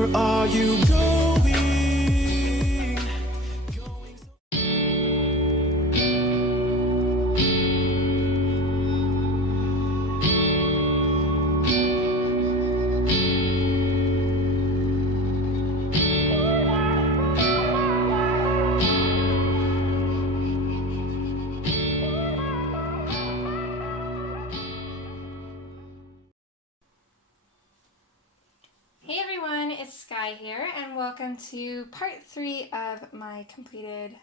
Where are you going? Hey everyone, it's Skyee here, and welcome to part 3 of my completed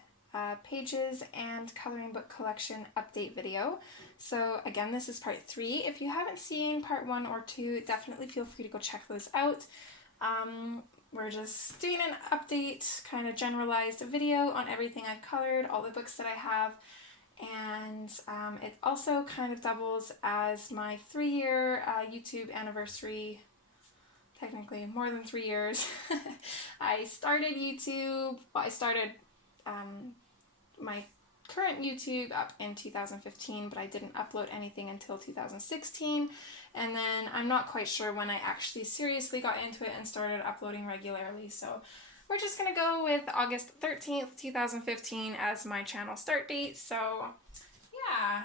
pages and coloring book collection update video. So again, this is part 3. If you haven't seen part 1 or 2, definitely feel free to go check those out. We're just doing an update, kind of generalized video on everything I've colored, all the books that I have, and it also kind of doubles as my 3-year YouTube anniversary. Technically more than 3 years. I started YouTube, well, I started my current YouTube up in 2015, but I didn't upload anything until 2016, and then I'm not quite sure when I actually seriously got into it and started uploading regularly, so we're just gonna go with August 13th, 2015 as my channel start date, so yeah.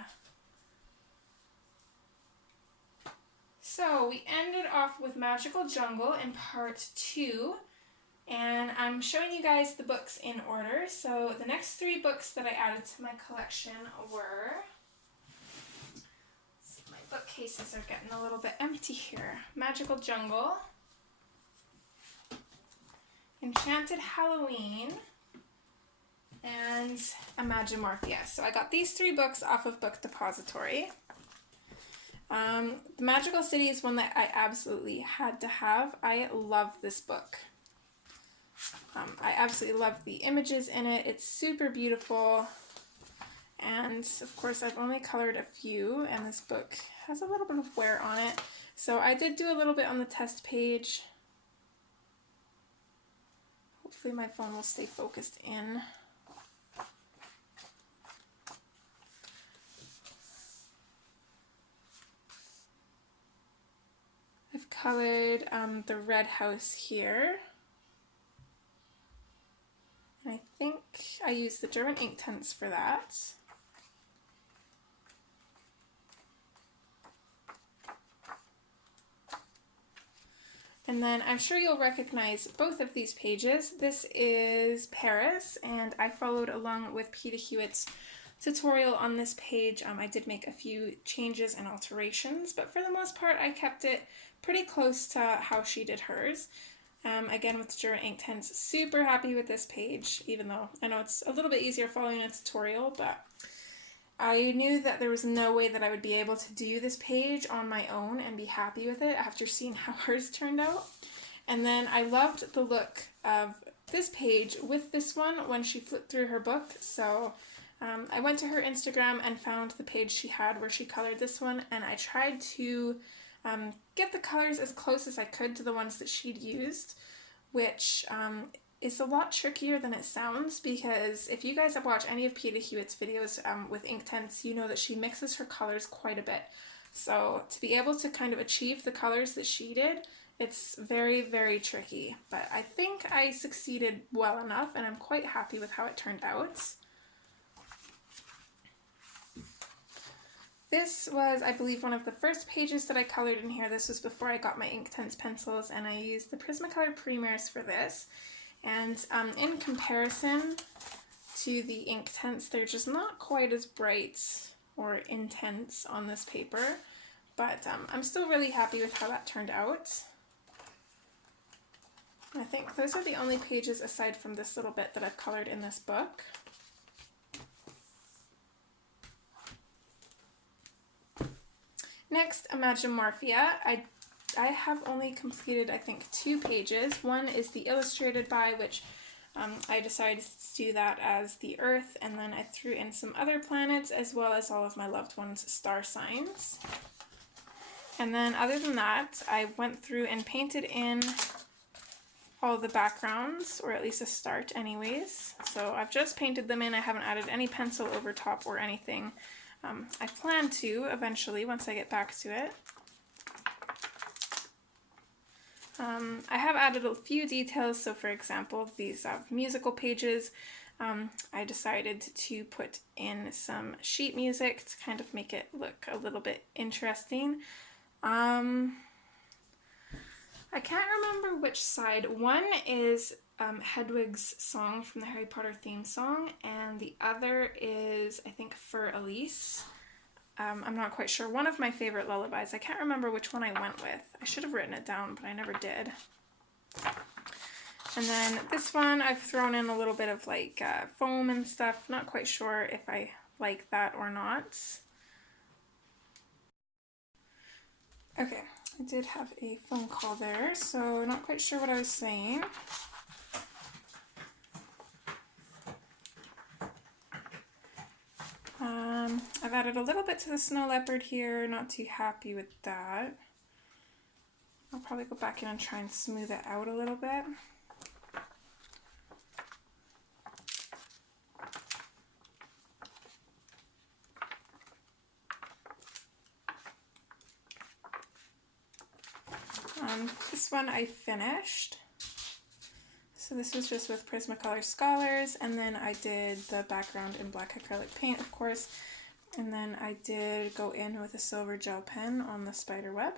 So we ended off with Magical Jungle in part 2, and I'm showing you guys the books in order. So the next 3 books that I added to my collection were, my bookcases are getting a little bit empty here, Magical Jungle, Enchanted Halloween, and Morphia. So I got these 3 books off of Book Depository. The Magical City is one that I absolutely had to have. I love this book. I absolutely love the images in it. It's super beautiful. And of course I've only colored a few, and this book has a little bit of wear on it. So I did do a little bit on the test page. Hopefully my phone will stay focused in. I've colored the red house here, and I think I used the German ink tints for that. And then I'm sure you'll recognize both of these pages. This is Paris, and I followed along with Peter Hewitt's tutorial on this page. I did make a few changes and alterations, but for the most part I kept it pretty close to how she did hers. Again, with the German ink tints, super happy with this page, even though I know it's a little bit easier following a tutorial, but I knew that there was no way that I would be able to do this page on my own and be happy with it after seeing how hers turned out. And then I loved the look of this page with this one when she flipped through her book, so I went to her Instagram and found the page she had where she colored this one, and I tried to get the colors as close as I could to the ones that she'd used, which is a lot trickier than it sounds, because if you guys have watched any of Peter Hewitt's videos with ink tints, you know that she mixes her colors quite a bit. So to be able to kind of achieve the colors that she did, it's very, very tricky. But I think I succeeded well enough, and I'm quite happy with how it turned out. This was, I believe, one of the first pages that I colored in here. This was before I got my Inktense pencils, and I used the Prismacolor primers for this. And in comparison to the Inktense, they're just not quite as bright or intense on this paper, but I'm still really happy with how that turned out. I think those are the only pages aside from this little bit that I've colored in this book. Next, Morphia. I have only completed, I think, 2 pages. One is the illustrated by, which I decided to do that as the Earth, and then I threw in some other planets as well as all of my loved ones' star signs. And then other than that, I went through and painted in all the backgrounds, or at least a start anyways. So I've just painted them in. I haven't added any pencil over top or anything. I plan to eventually once I get back to it. I have added a few details, so for example, these musical pages, I decided to put in some sheet music to kind of make it look a little bit interesting. I can't remember which side. One is Hedwig's song from the Harry Potter theme song, and the other is, I think, For Elise. I'm not quite sure. One of my favorite lullabies. I can't remember which one I went with. I should have written it down, but I never did. And then this one, I've thrown in a little bit of like foam and stuff. Not quite sure if I like that or not. Okay, I did have a phone call there, so not quite sure what I was saying. I've added a little bit to the snow leopard here, not too happy with that. I'll probably go back in and try and smooth it out a little bit. This one I finished. So this was just with Prismacolor Scholars, and then I did the background in black acrylic paint, of course, and then I did go in with a silver gel pen on the spider web.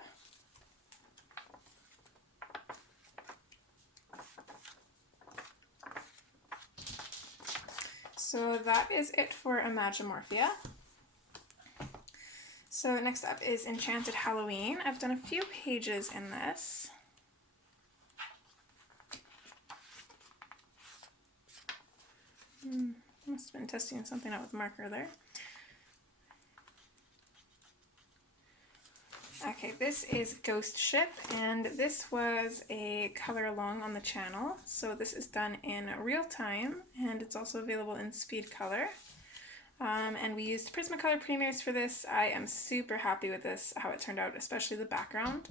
So that is it for Imagine Morphia. So next up is Enchanted Halloween. I've done a few pages in this. Must have been testing something out with marker there. Okay, this is Ghost Ship, and this was a color along on the channel. So this is done in real time, and it's also available in speed color. And we used Prismacolor Premiers for this. I am super happy with this, how it turned out, especially the background.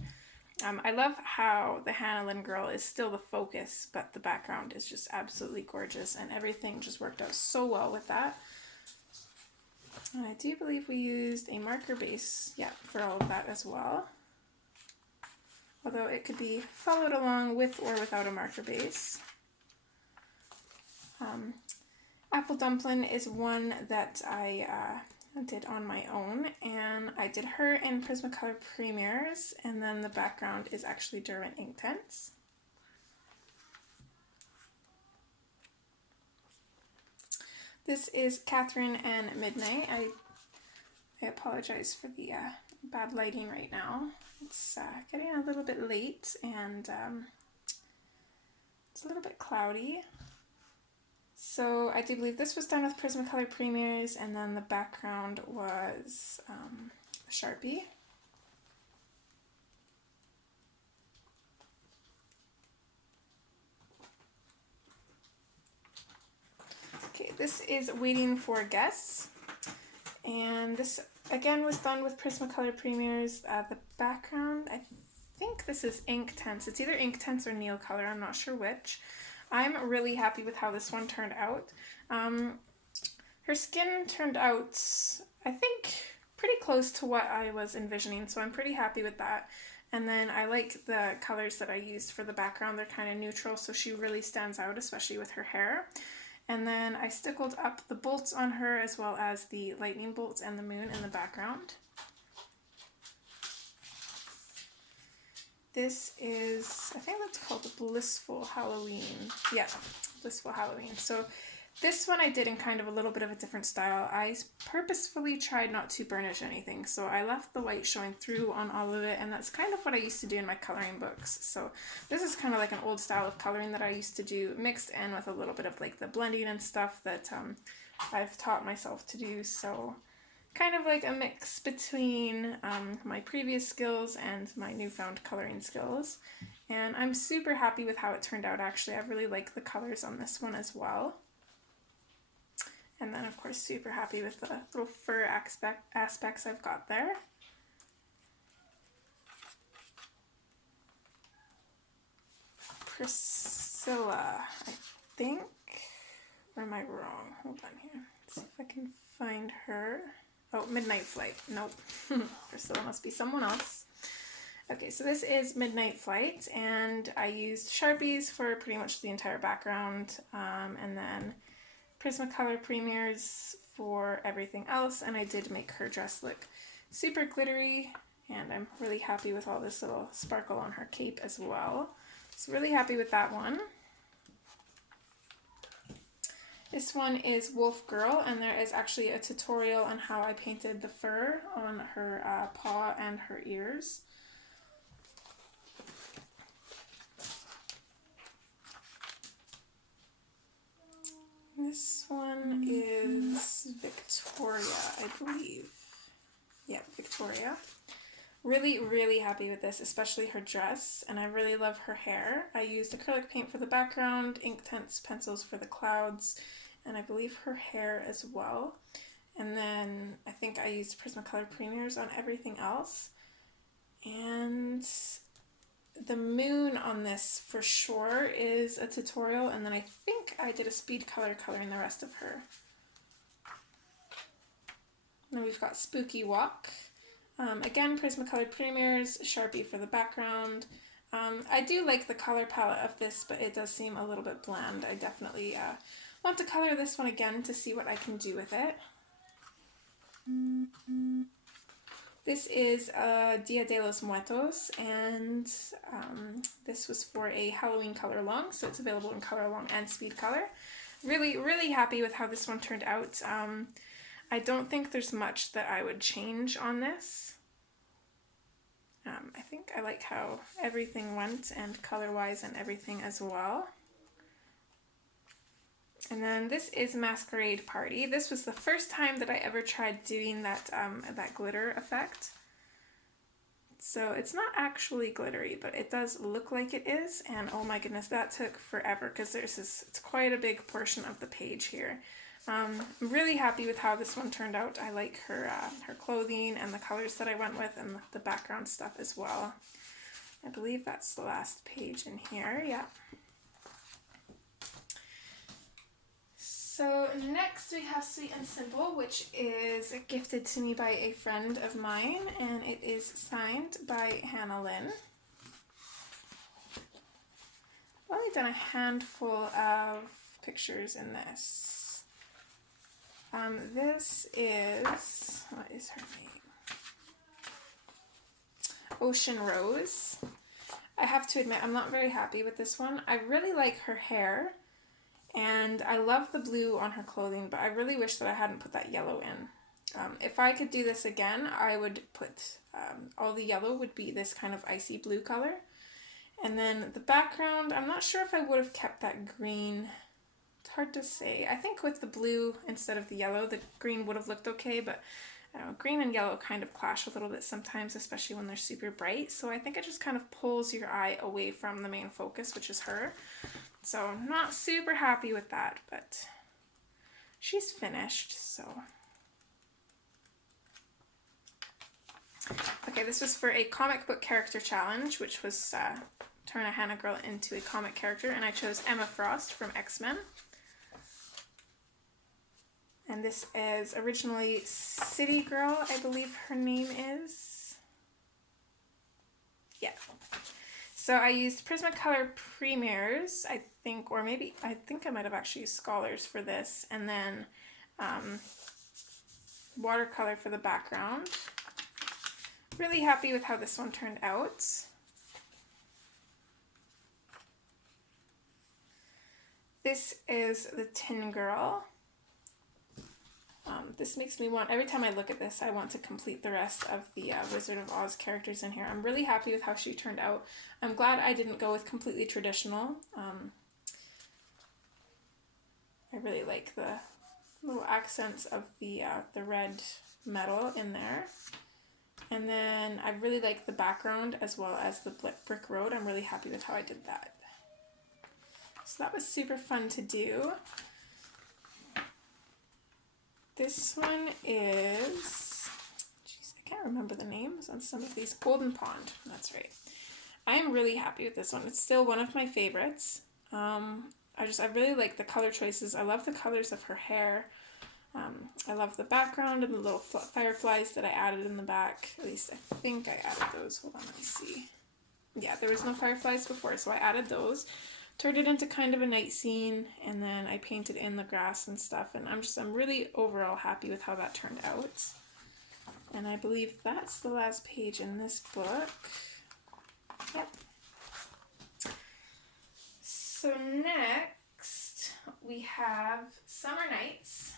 I love how the Hannah Lynn girl is still the focus, but the background is just absolutely gorgeous, and everything just worked out so well with that. And I do believe we used a marker base, yeah, for all of that as well. Although it could be followed along with or without a marker base. Apple Dumpling is one that I did on my own, and I did her in Prismacolor Premiers, and then the background is actually Derwent Inktense. This is Catherine and Midnight. I apologize for the bad lighting right now. It's getting a little bit late, and it's a little bit cloudy. So I do believe this was done with Prismacolor Premiers, and then the background was a Sharpie. Okay, this is Waiting for Guests, and this again was done with Prismacolor Premiers. The background, I think this is Inktense. It's either Inktense or Neocolor, I'm not sure which. I'm really happy with how this one turned out. Her skin turned out, I think, pretty close to what I was envisioning, so I'm pretty happy with that. And then I like the colors that I used for the background. They're kind of neutral, so she really stands out, especially with her hair. And then I stickled up the bolts on her, as well as the lightning bolts and the moon in the background. This is, I think that's called Blissful Halloween. Yeah, Blissful Halloween. So this one I did in kind of a little bit of a different style. I purposefully tried not to burnish anything, so I left the white showing through on all of it, and that's kind of what I used to do in my coloring books. So this is kind of like an old style of coloring that I used to do, mixed in with a little bit of like the blending and stuff that I've taught myself to do. So kind of like a mix between my previous skills and my newfound coloring skills. And I'm super happy with how it turned out, actually. I really like the colors on this one as well. And then, of course, super happy with the little fur aspects I've got there. Priscilla, I think. Or am I wrong? Hold on here. Let's see if I can find her. Oh, Midnight Flight. Nope. Priscilla must be someone else. Okay, so this is Midnight Flight, and I used Sharpies for pretty much the entire background, and then Prismacolor Premiers for everything else, and I did make her dress look super glittery, and I'm really happy with all this little sparkle on her cape as well. So really happy with that one. This one is Wolf Girl, and there is actually a tutorial on how I painted the fur on her paw and her ears. This one is Victoria, I believe. Yeah, Victoria. Really, really happy with this, especially her dress, and I really love her hair. I used acrylic paint for the background, Inktense pencils for the clouds, and I believe her hair as well. And then I think I used Prismacolor Premiers on everything else. And the moon on this for sure is a tutorial, and then I think I did a speed color coloring the rest of her. And then we've got Spooky Walk. Again, Prismacolor Premiers, Sharpie for the background. I do like the color palette of this, but it does seem a little bit bland. I definitely want to color this one again to see what I can do with it. This is Dia de los Muertos, and this was for a Halloween color along, so it's available in color along and speed color. Really, really happy with how this one turned out. I don't think there's much that I would change on this. I think I like how everything went, and color-wise and everything as well. And then this is Masquerade Party. This was the first time that I ever tried doing that, that glitter effect. So it's not actually glittery, but it does look like it is. And oh my goodness, that took forever because it's quite a big portion of the page here. I'm really happy with how this one turned out. I like her, her clothing and the colors that I went with, and the background stuff as well. I believe that's the last page in here, yeah. So next we have Sweet and Simple, which is gifted to me by a friend of mine, and it is signed by Hannah Lynn. I've only done a handful of pictures in this. This is, what is her name? Ocean Rose. I have to admit, I'm not very happy with this one. I really like her hair. And I love the blue on her clothing, but I really wish that I hadn't put that yellow in. If I could do this again, I would put, all the yellow would be this kind of icy blue color. And then the background, I'm not sure if I would have kept that green. It's hard to say. I think with the blue instead of the yellow, the green would have looked okay, but I don't know, green and yellow kind of clash a little bit sometimes, especially when they're super bright. So I think it just kind of pulls your eye away from the main focus, which is her. So I'm not super happy with that, but she's finished, so. Okay, this was for a comic book character challenge, which was turn a Hannah girl into a comic character, and I chose Emma Frost from X-Men. And this is originally City Girl, I believe her name is. Yeah. So I used Prismacolor Premiers, I think, or maybe, I think I might have actually used Scholars for this, and then watercolor for the background. Really happy with how this one turned out. This is the Tin Girl. This makes me want, every time I look at this, I want to complete the rest of the Wizard of Oz characters in here. I'm really happy with how she turned out. I'm glad I didn't go with completely traditional. I really like the little accents of the red metal in there. And then I really like the background as well as the brick road. I'm really happy with how I did that. So that was super fun to do. This one is, geez, I can't remember the names on some of these. Golden Pond, that's right. I am really happy with this one. It's still one of my favorites. I really like the color choices. I love the colors of her hair. I love the background and the little fireflies that I added in the back. At least I think I added those. Hold on, let me see. Yeah, there was no fireflies before, so I added those. Turned it into kind of a night scene, and then I painted in the grass and stuff, and I'm really overall happy with how that turned out. And I believe that's the last page in this book. Yep. So next we have Summer Nights.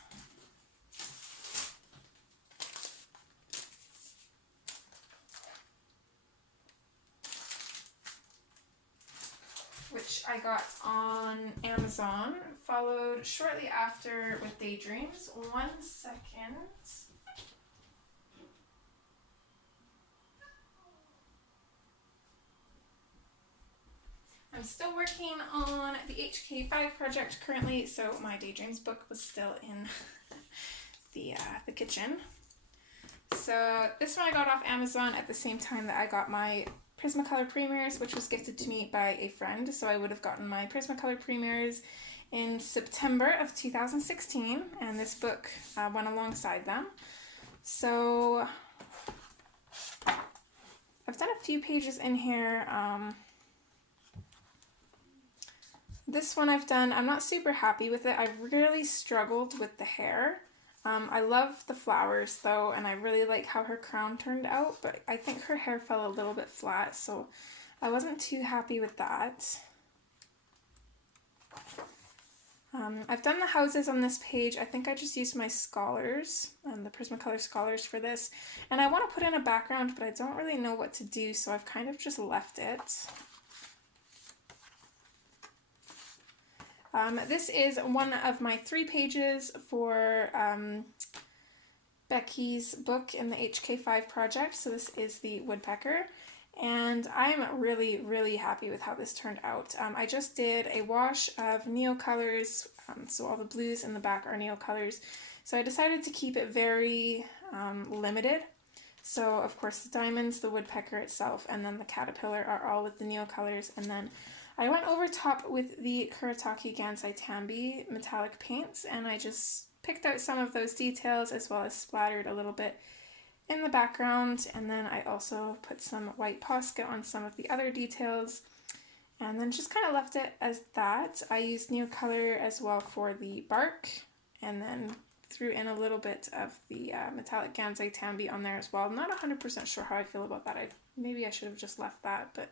Which I got on Amazon, followed shortly after with Daydreams. 1 second. I'm still working on the HK5 project currently, so my Daydreams book was still in the kitchen. So this one I got off Amazon at the same time that I got my Prismacolor Premiers, which was gifted to me by a friend. So I would have gotten my Prismacolor Premiers in September of 2016, and this book went alongside them. So I've done a few pages in here. This one I'm not super happy with it. I've really struggled with the hair. I love the flowers though, and I really like how her crown turned out, but I think her hair fell a little bit flat, so I wasn't too happy with that. I've done the houses on this page. I think I just used my Scholars, the Prismacolor Scholars for this, and I want to put in a background, but I don't really know what to do, so I've kind of just left it. This is one of my 3 pages for Becky's book in the HK5 project. So this is the Woodpecker, and I'm really, really happy with how this turned out. I just did a wash of Neo colors, so all the blues in the back are Neo colors. So I decided to keep it very limited. So of course the diamonds, the woodpecker itself, and then the caterpillar are all with the Neo colors, and then I went over top with the Kuretake Gansai Tambi metallic paints, and I just picked out some of those details as well as splattered a little bit in the background, and then I also put some white Posca on some of the other details, and then just kind of left it as that. I used Neo color as well for the bark, and then threw in a little bit of the metallic Gansai Tambi on there as well. I'm not 100% sure how I feel about that. Maybe I should have just left that, but...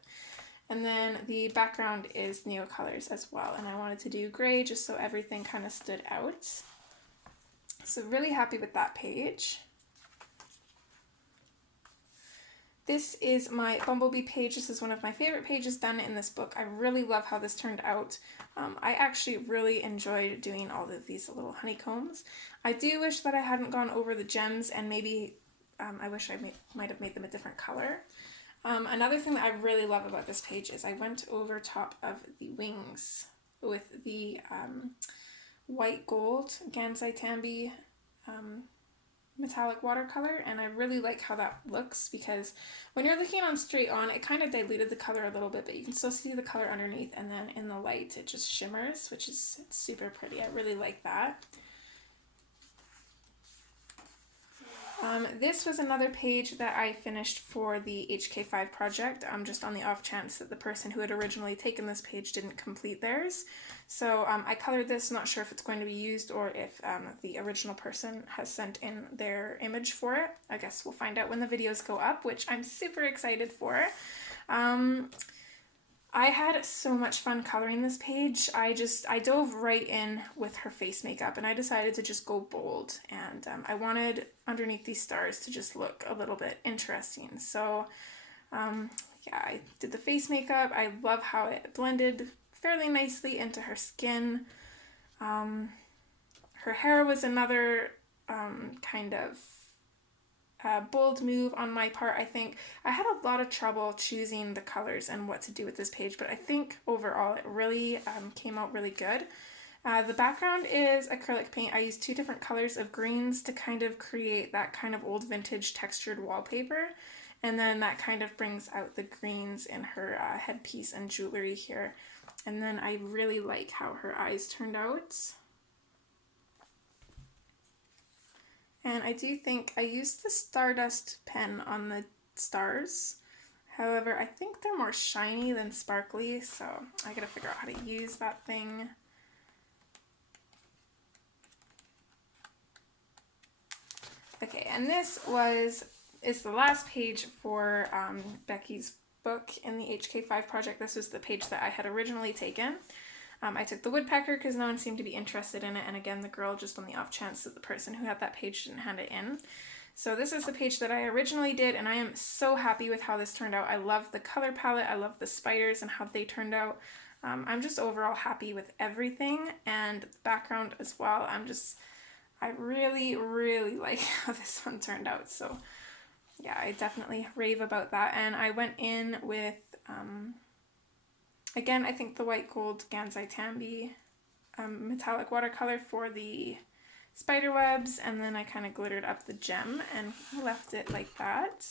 And then the background is Neo colors as well, and I wanted to do gray just so everything kind of stood out. So really happy with that page. This is my Bumblebee page. This is one of my favorite pages done in this book. I really love how this turned out. I actually really enjoyed doing all of these little honeycombs. I do wish that I hadn't gone over the gems, and maybe I wish I might have made them a different color. Another thing that I really love about this page is I went over top of the wings with the white gold Gansai Tambi metallic watercolor, and I really like how that looks, because when you're looking on straight on, it kind of diluted the color a little bit, but you can still see the color underneath, and then in the light it just shimmers, which is super pretty. I really like that. This was another page that I finished for the HK5 project, just on the off chance that the person who had originally taken this page didn't complete theirs. So I colored this, not sure if it's going to be used or if the original person has sent in their image for it. I guess we'll find out when the videos go up, which I'm super excited for. I had so much fun coloring this page. I dove right in with her face makeup, and I decided to just go bold, and I wanted underneath these stars to just look a little bit interesting. So yeah, I did the face makeup. I love how it blended fairly nicely into her skin. Her hair was another kind of bold move on my part. I think I had a lot of trouble choosing the colors and what to do with this page, but I think overall it really came out really good. The background is acrylic paint. I used 2 different colors of greens to kind of create that kind of old vintage textured wallpaper, and then that kind of brings out the greens in her headpiece and jewelry here. And then I really like how her eyes turned out. And I do think I used the Stardust pen on the stars. However, I think they're more shiny than sparkly, so I gotta figure out how to use that thing. Okay, and this is the last page for Becky's book in the HK5 project. This was the page that I had originally taken. I took the woodpecker because no one seemed to be interested in it, and again the girl just on the off chance that the person who had that page didn't hand it in. So this is the page that I originally did, and I am so happy with how this turned out. I love the color palette, I love the spiders and how they turned out. I'm just overall happy with everything, and the background as well. I really, really like how this one turned out. So yeah, I definitely rave about that. And I went in with, again, I think the white gold Gansai Tambi metallic watercolor for the spider webs, and then I kind of glittered up the gem and left it like that.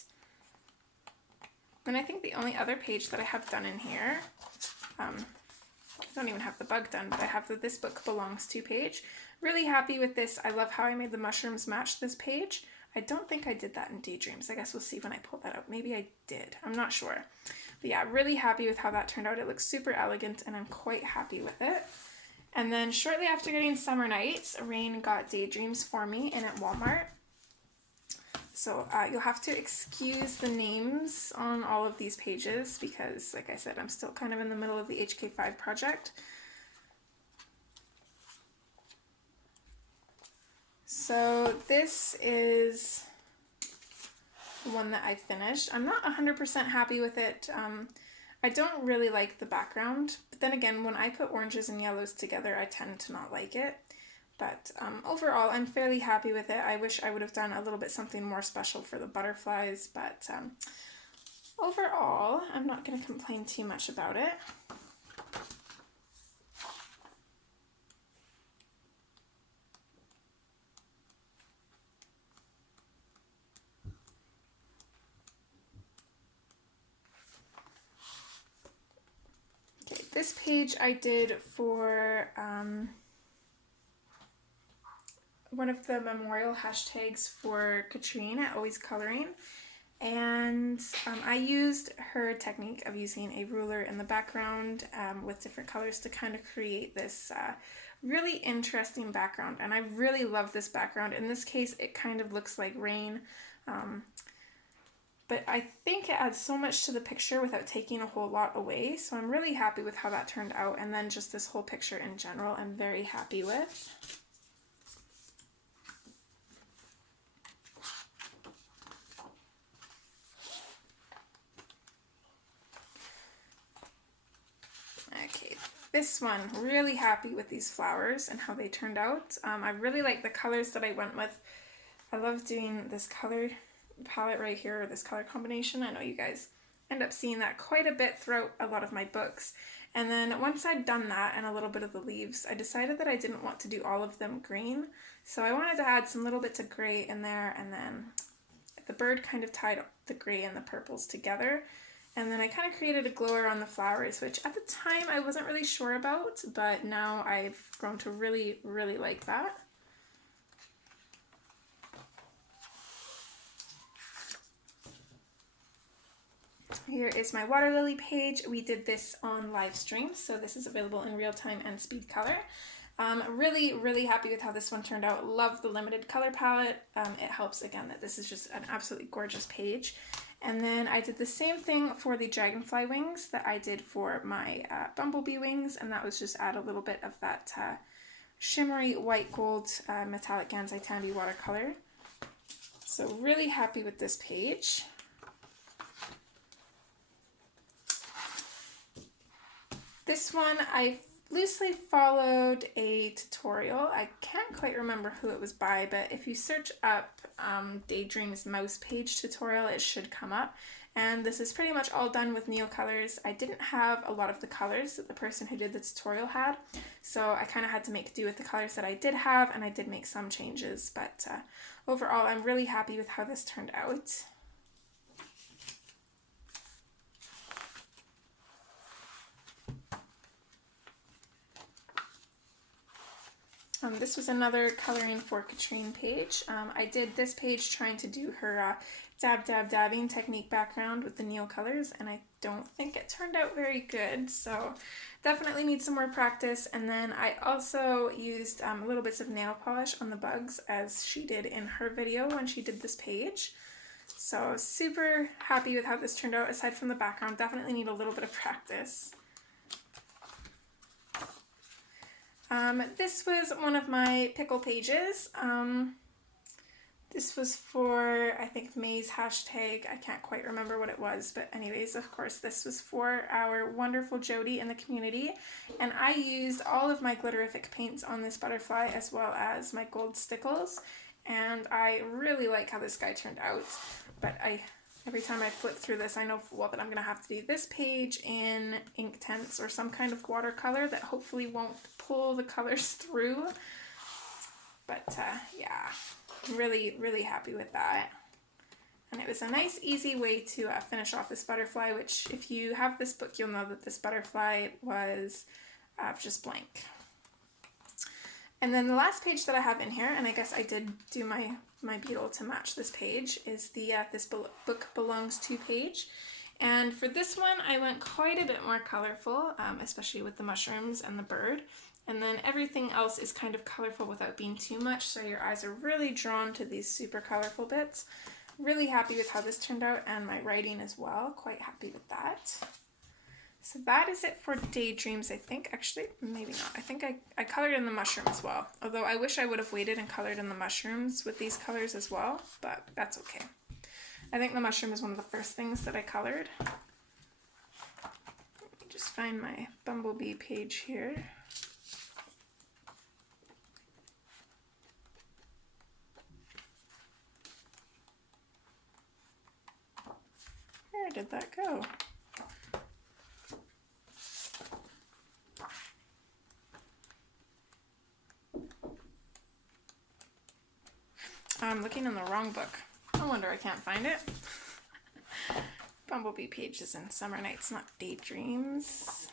And I think the only other page that I have done in here, I don't even have the bug done, but I have the This Book Belongs To page. Really happy with this. I love how I made the mushrooms match this page. I don't think I did that in Daydreams. I guess we'll see when I pull that out. Maybe I did. I'm not sure. But yeah, really happy with how that turned out. It looks super elegant and I'm quite happy with it. And then shortly after getting Summer Nights, Rain got Daydreams for me in at Walmart. So you'll have to excuse the names on all of these pages because, like I said, I'm still kind of in the middle of the HK5 project. So this is the one that I finished. I'm not 100% happy with it. I don't really like the background, but then again, when I put oranges and yellows together, I tend to not like it. But overall, I'm fairly happy with it. I wish I would have done a little bit something more special for the butterflies, but overall, I'm not going to complain too much about it. Okay, this page I did for one of the memorial hashtags for Katrine at Always Coloring, and I used her technique of using a ruler in the background with different colors to kind of create this really interesting background, and I really love this background. In this case it kind of looks like rain, but I think it adds so much to the picture without taking a whole lot away, so I'm really happy with how that turned out. And then just this whole picture in general I'm very happy with. Okay, this one, really happy with these flowers and how they turned out. I really like the colors that I went with. I love doing this color palette right here, this color combination. I know you guys end up seeing that quite a bit throughout a lot of my books. And then once I'd done that and a little bit of the leaves, I decided that I didn't want to do all of them green. So I wanted to add some little bits of gray in there, and then the bird kind of tied the gray and the purples together. And then I kind of created a glow around the flowers, which at the time I wasn't really sure about, but now I've grown to really, really like that. Here is my water lily page. We did this on live stream, so this is available in real time and speed color. Really, really happy with how this one turned out. Love the limited color palette. It helps again that this is just an absolutely gorgeous page. And then I did the same thing for the dragonfly wings that I did for my bumblebee wings, and that was just add a little bit of that shimmery white gold metallic Gansai Tambi watercolor. So really happy with this page. This one I loosely followed a tutorial. I can't quite remember who it was by, but if you search up Daydream's mouse page tutorial, it should come up. And this is pretty much all done with Neocolors. I didn't have a lot of the colors that the person who did the tutorial had, so I kind of had to make do with the colors that I did have, and I did make some changes, but overall I'm really happy with how this turned out. This was another Coloring for Katrine page. I did this page trying to do her dabbing technique background with the Neo colors, and I don't think it turned out very good, so definitely need some more practice. And then I also used little bits of nail polish on the bugs, as she did in her video when she did this page. So super happy with how this turned out. Aside from the background, definitely need a little bit of practice. This was one of my pickle pages. This was for, I think, May's hashtag. I can't quite remember what it was, but anyways, of course, this was for our wonderful Jody in the community. And I used all of my glitterific paints on this butterfly, as well as my gold stickles. And I really like how this guy turned out. But every time I flip through this, I know full well that I'm going to have to do this page in Inktense or some kind of watercolor that hopefully won't pull the colors through. But yeah, I'm really, really happy with that. And it was a nice, easy way to finish off this butterfly, which if you have this book, you'll know that this butterfly was just blank. And then the last page that I have in here, and I guess I did do my beetle to match this page, is the This Book Belongs To page. And for this one, I went quite a bit more colorful, especially with the mushrooms and the bird. And then everything else is kind of colorful without being too much, so your eyes are really drawn to these super colorful bits. Really happy with how this turned out, and my writing as well. Quite happy with that. So that is it for Daydreams, I think. Actually, maybe not. I think I colored in the mushroom as well. Although I wish I would have waited and colored in the mushrooms with these colors as well, but that's okay. I think the mushroom is one of the first things that I colored. Let me just find my bumblebee page here. Where did that go? I'm looking in the wrong book. No wonder I can't find it. Bumblebee page is in Summer Nights, not Daydreams.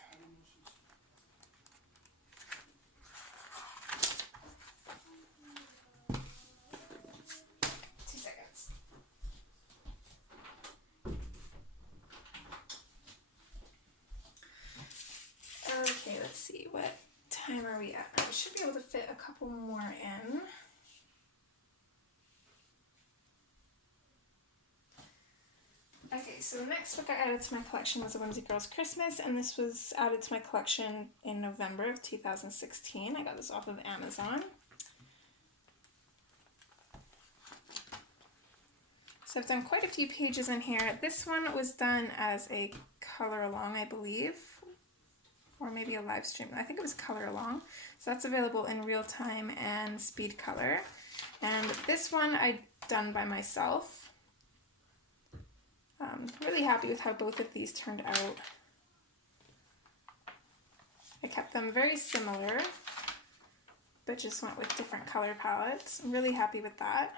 Okay, let's see, what time are we at? I should be able to fit a couple more in. Okay, so the next book I added to my collection was A Whimsical Christmas, and this was added to my collection in November of 2016. I got this off of Amazon. So I've done quite a few pages in here. This one was done as a color along, I believe, or maybe a live stream. I think it was color along. So that's available in real time and speed color. And this one I done by myself. Really happy with how both of these turned out. I kept them very similar, but just went with different color palettes. I'm really happy with that.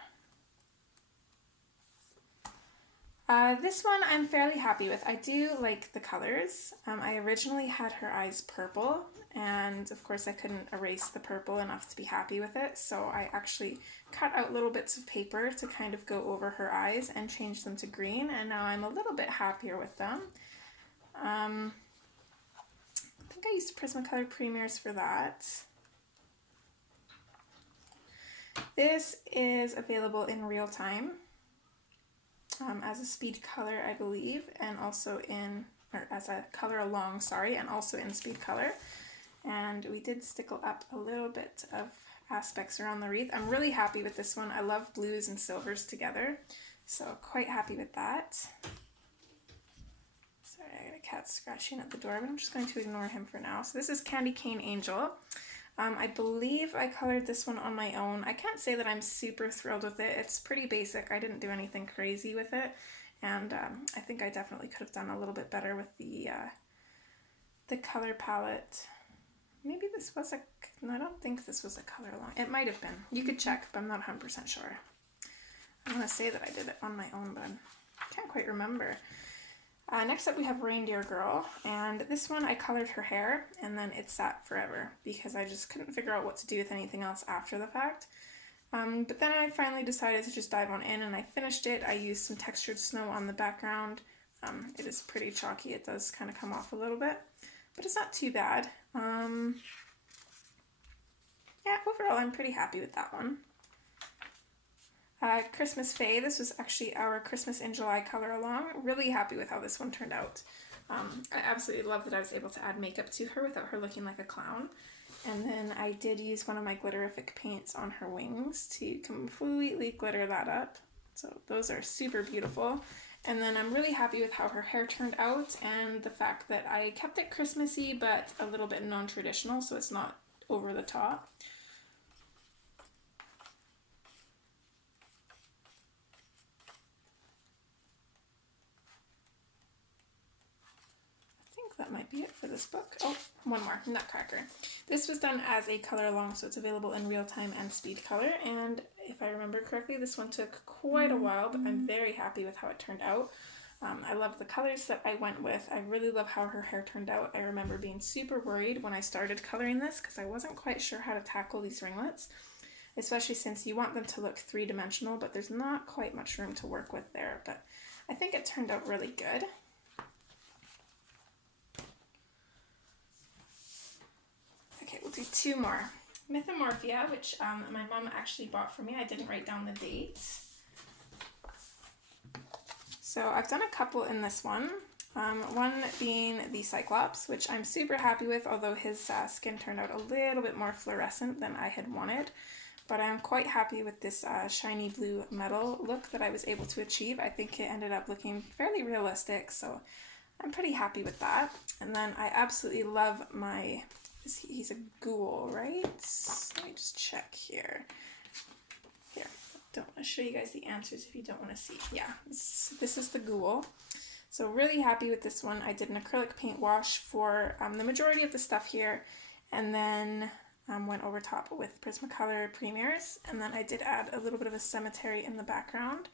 This one I'm fairly happy with. I do like the colors. I originally had her eyes purple, and of course I couldn't erase the purple enough to be happy with it, so I actually cut out little bits of paper to kind of go over her eyes and change them to green, and now I'm a little bit happier with them. I think I used Prismacolor Premiers for that. This is available in real time. As a speed color, I believe, and also in, or as a color along, sorry, and also in speed color. And we did stickle up a little bit of aspects around the wreath. I'm really happy with this one. I love blues and silvers together, so quite happy with that. Sorry, I got a cat scratching at the door, but I'm just going to ignore him for now. So this is Candy Cane Angel. I believe I colored this one on my own. I can't say that I'm super thrilled with it. It's pretty basic. I didn't do anything crazy with it, and I think I definitely could have done a little bit better with the color palette. Maybe this was no, I don't think this was a color along. It might have been. You could check, but I'm not 100% sure. I'm going to say that I did it on my own, but I can't quite remember. Next up we have Reindeer Girl, and this one I colored her hair and then it sat forever because I just couldn't figure out what to do with anything else after the fact. But then I finally decided to just dive on in and I finished it. I used some textured snow on the background. It is pretty chalky, it does kind of come off a little bit, but it's not too bad. Yeah, overall I'm pretty happy with that one. Christmas Faye, this was actually our Christmas in July color along. Really happy with how this one turned out. I absolutely love that I was able to add makeup to her without her looking like a clown. And then I did use one of my glitterific paints on her wings to completely glitter that up. So those are super beautiful. And then I'm really happy with how her hair turned out and the fact that I kept it Christmassy but a little bit non-traditional, so it's not over the top. That might be it for this book. Oh, one more, Nutcracker. This was done as a color along, so it's available in real time and speed color, and if I remember correctly, this one took quite a while, but I'm very happy with how it turned out. I love the colors that I went with. I really love how her hair turned out. I remember being super worried when I started coloring this because I wasn't quite sure how to tackle these ringlets, especially since you want them to look three-dimensional, but there's not quite much room to work with there, but I think it turned out really good. Okay, we'll do two more. Mithun Mafia, which my mom actually bought for me. I didn't write down the date. So I've done a couple in this one. One being the Cyclops, which I'm super happy with, although his skin turned out a little bit more fluorescent than I had wanted. But I'm quite happy with this shiny blue metal look that I was able to achieve. I think it ended up looking fairly realistic, so I'm pretty happy with that. And then I absolutely love my... He's a ghoul, right? Let me just check here. Here, don't want to show you guys the answers if you don't want to see. Yeah, this is the ghoul. So really happy with this one. I did an acrylic paint wash for the majority of the stuff here, and then went over top with Prismacolor Premiers, and then I did add a little bit of a cemetery in the background.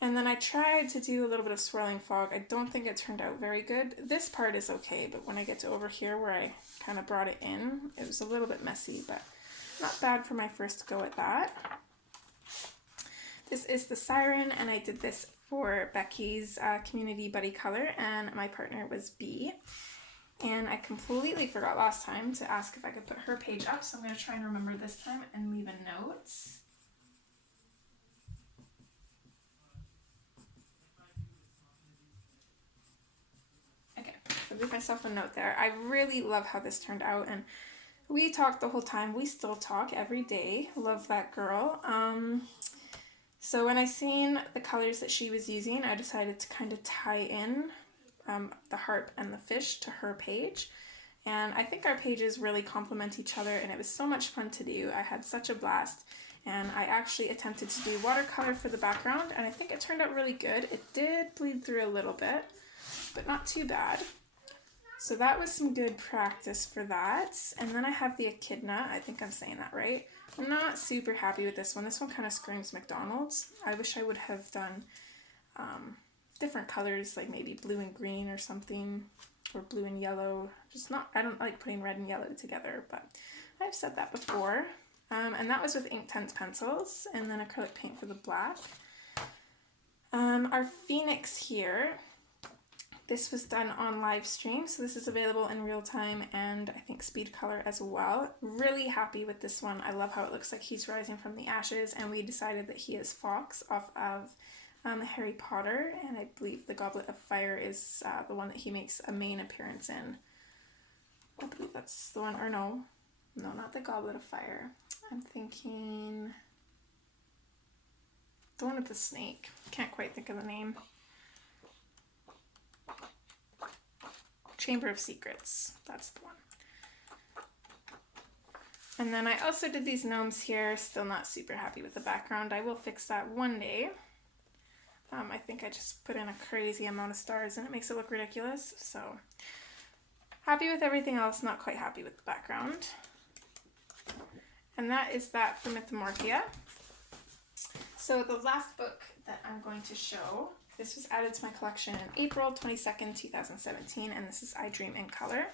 And then I tried to do a little bit of swirling fog. I don't think it turned out very good. This part is okay, but when I get to over here where I kind of brought it in, it was a little bit messy, but not bad for my first go at that. This is the Siren, and I did this for Becky's community buddy color, and my partner was B. And I completely forgot last time to ask if I could put her page up, so I'm going to try and remember this time and leave a note. Leave myself a note there. I really love how this turned out, and we talked the whole time. We still talk every day. Love that girl. So when I seen the colors that she was using, I decided to kind of tie in the harp and the fish to her page, and I think our pages really complement each other, and it was so much fun to do. I had such a blast, and I actually attempted to do watercolor for the background, and I think it turned out really good. It did bleed through a little bit, but not too bad. So that was some good practice for that. And then I have the Echidna. I think I'm saying that right. I'm not super happy with this one. This one kind of screams McDonald's. I wish I would have done different colors, like maybe blue and green or something, or blue and yellow. I don't like putting red and yellow together, but I've said that before. And that was with Inktense pencils, and then acrylic paint for the black. Our Phoenix here. This was done on live stream, so this is available in real time and I think speed color as well. Really happy with this one. I love how it looks like he's rising from the ashes, and we decided that he is Fox off of Harry Potter, and I believe the Goblet of Fire is the one that he makes a main appearance in. I believe that's the one, or no, not the Goblet of Fire. I'm thinking the one with the snake. Can't quite think of the name. Chamber of Secrets, that's the one. And then I also did these gnomes here. Still not super happy with the background. I will fix that one day. I think I just put in a crazy amount of stars and it makes it look ridiculous. So happy with everything else, not quite happy with the background. And that is that for Mithun Mafia. So the last book that I'm going to show This was added to my collection in April 22nd, 2017, and this is I Dream in Color.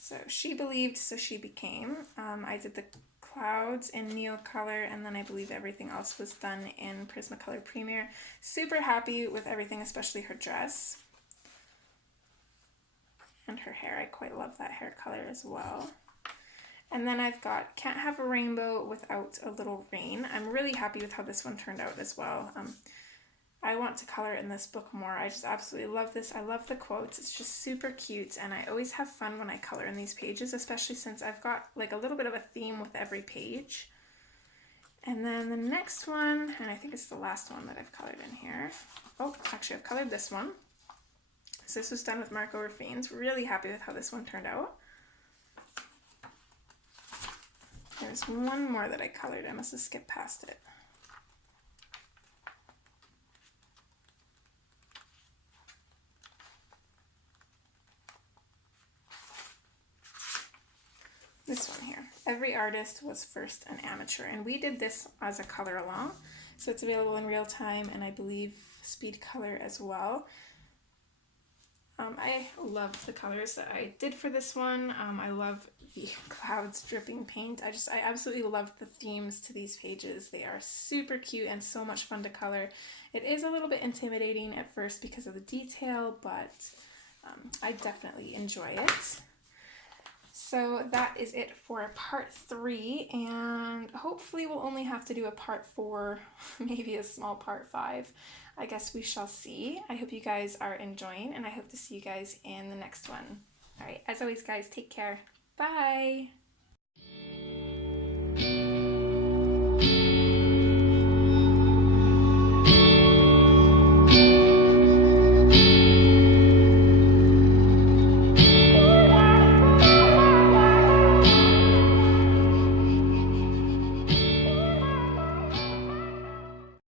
So she believed, so she became. I did the clouds in Neo Color, and then I believe everything else was done in Prismacolor Premier. Super happy with everything, especially her dress. And her hair, I quite love that hair color as well. And then I've got Can't Have a Rainbow Without a Little Rain. I'm really happy with how this one turned out as well. I want to color in this book more. I just absolutely love this. I love the quotes. It's just super cute, and I always have fun when I color in these pages, especially since I've got like a little bit of a theme with every page. And then the next one, and I think it's the last one that I've colored in here. Oh, actually I've colored this one. So this was done with Mark Over Fiends. Really happy with how this one turned out. There's one more that I colored. I must have skipped past it. This one here. Every artist was first an amateur, and we did this as a color along. So it's available in real time, and I believe speed color as well. I love the colors that I did for this one. I love the clouds dripping paint. I absolutely love the themes to these pages. They are super cute and so much fun to color. It is a little bit intimidating at first because of the detail, but I definitely enjoy it. So that is it for part 3, and hopefully we'll only have to do a part 4, maybe a small part 5. I guess we shall see. I hope you guys are enjoying, and I hope to see you guys in the next one. All right, as always, guys, take care. Bye!